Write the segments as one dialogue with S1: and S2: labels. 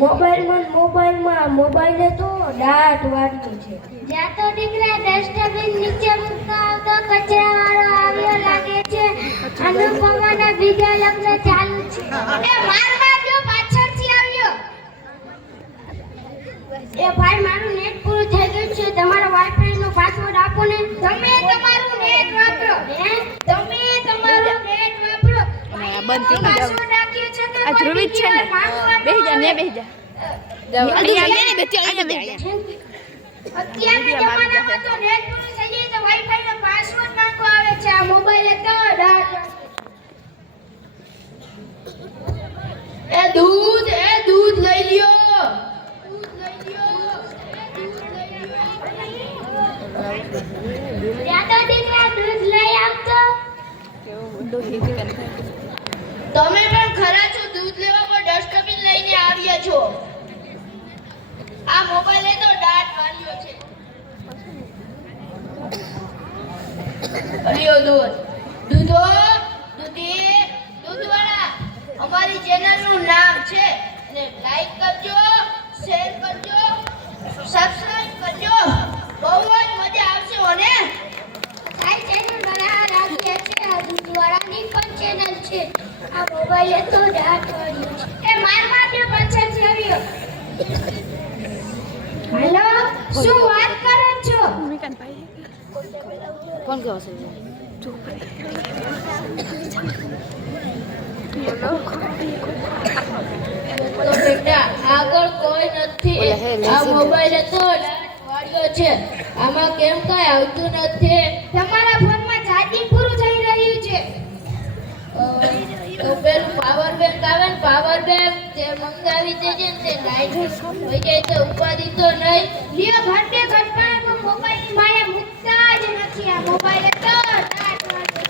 S1: મોબાઈલમાં મોબાઈલમાં મોબાઈલે તો દાટ વાળ્યું છે.
S2: જ્યાં તો દીકરા ડસ્ટબિન નીચે મૂકતા આવતો કચરા વાળો આવ્યો લાગે છે. અનુપમાના બીજા લગ્ન ચાલુ છે. એ માર મારજો પાછળથી આવ્યો. એ ભાઈ મારું નેટ પૂરું થઈ ગયું છે. તમારો વાઈફાઈ નો પાસવર્ડ આપો ને. તમે તમારું નેટ વાપરો. હે? તમે તમારું નેટ વાપરો.
S3: બંધ થઈ ગયું. આ ધ્રુવિત છે ને? બેહી જા ને બેહી જા. અહીંયા લે ને? બેટી અહીંયા બેહી જા
S2: અત્યારના જમાનામાં તો નેટ પૂરું થઈ જાય તો વાઈફાઈ નો પાસવર્ડ નાખવો આવે છે. આ મોબાઈલ તો ડાટ
S1: એ દૂધ લઈ લ્યો.
S2: ત્યાં દીકરા દૂધ લઈ આવતો.
S1: તમે પણ ખરા છો દૂધ લેવા પર ડસ્ટબિન લઈને આવ્યા છો. આ મોબાઈલે તો દાંત વાળ્યો છે. લ્યો દૂધ દૂધો દૂધી દૂધવાળા અમારી ચેનલનું નામ છે. અને લાઈક કરજો શેર કરજો સબસ્ક્રાઇબ કરજો. બહુ જ મજા આવશે મને
S2: સાઈ ચેનલ બનાવવા લાગી છે આ દૂધવાળાની પણ ચેનલ છે. આ મોબાઈલ તો દાંત વાળ્યો છે. એ માર મારજો પાછળથી આવ્યો હેલો શું વાત કરો છો
S3: છે.
S1: આગળ કોઈ નથી. આ મોબાઈલ તો વાળ્યો છે. આમાં કેમ કઈ આવતું નથી?
S2: તમારા ફોનમાં ચાર્જિંગ પૂરું થઈ રહ્યું છે.
S1: તો પેલું પાવર બેંક આવે ને પાવર બેંક તે મંગાવી દેજે ને તે લાઈટ હોય જાય તો ઉપાધિ તો નહીં.
S2: લ્યો ઘટે ઘટમાં મોબાઈલ માયા મૂકતા જ નથી આ મોબાઈલ તો ડાટ વાળ્યો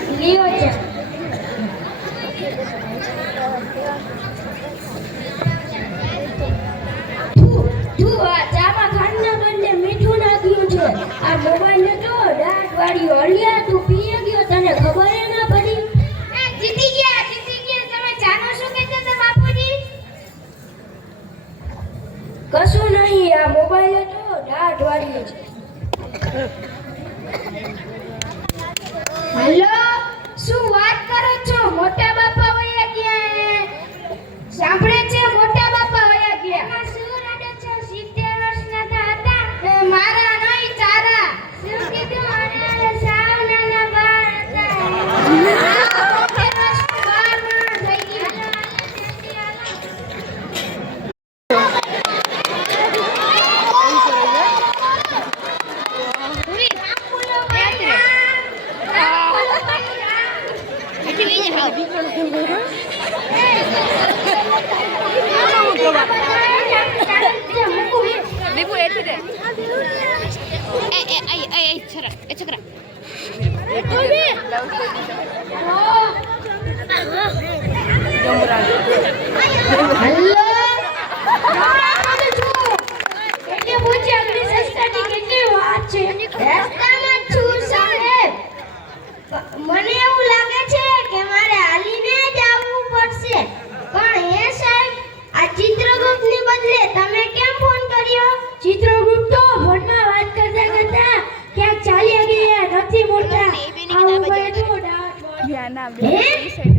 S2: છે લ્યો છે.
S1: તું તું આ ચામાં ખાંડના બદલે મીઠું નાખ્યું છે. આ મોબાઈલ તો દાટ વાળ્યો અલિયા તું પીએ ગયો તને ખબર ના પડી?
S2: એ જીતી ગયા જીતી ગયા. તમે જાણો શું કહેતા હતા બાપુજી?
S1: કશું નહીં આ મોબાઈલ તો છે.
S2: હેલો? એ
S3: એ આઈ આઈ આઈ છરા એ છકરા
S2: હેલો એટલે પૂછે અગ્નિ સંસ્થાની કેટલી વાત છે રસ્તામાં જ છું સાહેબ મને એવું લાગે છે કે મારે હાલીને જ આવવું પડશે પણ હે સાહેબ આ ચિત્રગુપ્તની બદલે તમે કેમ ફોન કર્યો
S1: ચિત્રગુપ્ત તો ફોનમાં વાત કરતા કરતા ક્યાંક ચાલ્યા ગયા નથી મોટા